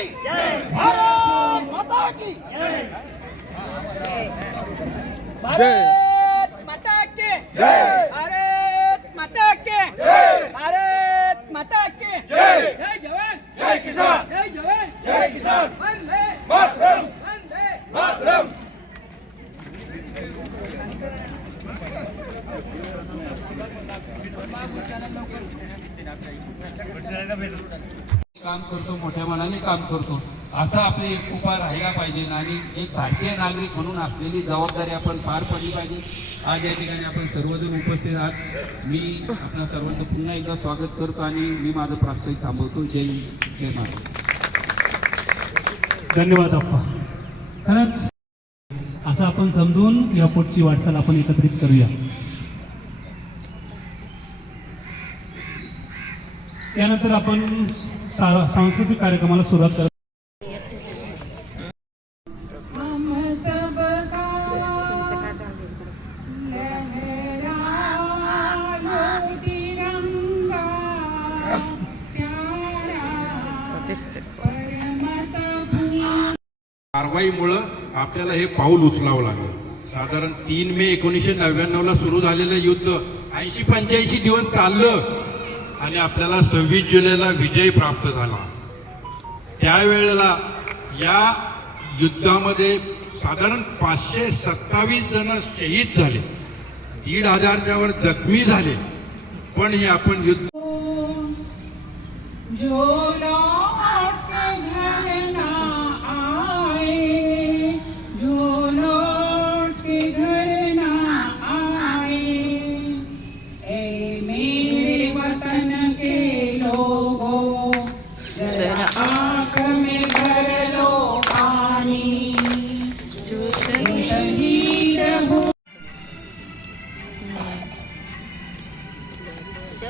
की भारत माता की भारत माता की भारत माता की भारत माता की जय जवान जय किसान जय जवान जय किसान वंदे मातरम वंदे मातरम काम करतो, मोठ्या मनाने काम करतो, असा आपले एक उपाय राहिला पाहिजे आणि एक भारतीय नागरिक म्हणून असलेली जबाबदारी आपण पार पडली पाहिजे. आज या ठिकाणी आपण सर्वजण उपस्थित आहात. मी आपल्या सर्वांचं पुन्हा एकदा स्वागत करतो आणि मी माझं प्रास्ताविक थांबवतो. जय जय महाराज. धन्यवाद अप्पा. खरंच असं आपण समजून या पुढची वाटचाल आपण एकत्रित करूया. त्यानंतर आपण सांस्कृतिक कार्यक्रमाला सुरुवात करू. कारवाईमुळं आपल्याला हे पाऊल उचलावं लागलं. साधारण 3 मे 1999 सुरू झालेलं युद्ध 80-85 दिवस चाललं आणि आपल्याला 26 जुलैला विजय प्राप्त झाला. त्यावेळेला या युद्धामध्ये साधारण 527 जण शहीद झाले, 1,500च्या वर जखमी झाले. पण हे आपण युद्ध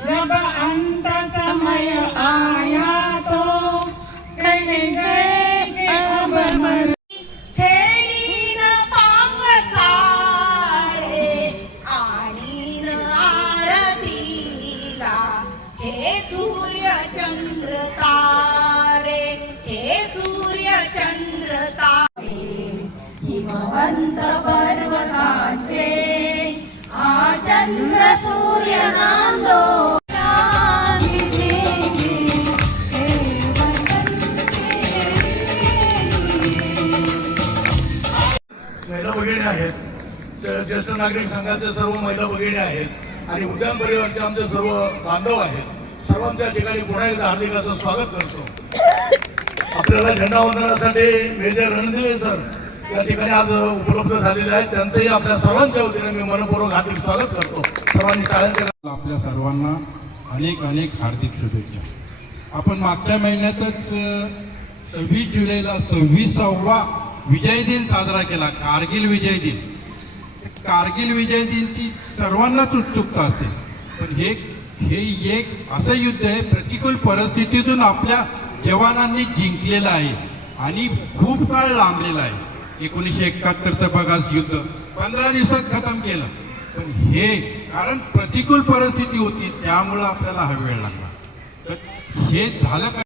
जब अंत समय आया तो कह गए अब मर फेडीन पांग सारे आणीन आरतीला हे सूर्य चंद्र तारे हे सूर्य चंद्र तारे हिमवंत पर्वताचे आ चंद्र सूर्य नांदो महिला भगिनी आहेत, ज्येष्ठ नागरिक संघाचे सर्व महिला भगिनी आहेत आणि उद्यान परिवारचे आमचे सर्व बांधव आहेत. सर्वांच्या ठिकाणी पुन्हा एकदा हार्दिक असं स्वागत करतो. आपल्याला झेंडावंदनासाठी मेजर रणदिवे सर या ठिकाणी आज उपलब्ध झालेले आहेत. त्यांचंही आपल्या सर्वांच्या वतीने मी मनपूर्वक हार्दिक स्वागत करतो. सर्वांनी टाळ्यांच्या आपल्या सर्वांना अनेक अनेक हार्दिक शुभेच्छा. आपण मागच्या महिन्यातच 26 जुलैला 26वा विजय दिन साजरा केला, कारगिल विजय दिन. कारगिल विजय दिनची सर्वांनाच उत्सुकता असते, पण हे एक असं युद्ध आहे प्रतिकूल परिस्थितीतून आपल्या जवानांनी जिंकलेलं आहे आणि खूप काळ लांबलेलं आहे. 1971चं बघा युद्ध 15 दिवसात खतम केलं, पण हे कारण प्रतिकूल परिस्थिती होती त्यामुळं आपल्याला हा वेळ लागला. तर हे झालं का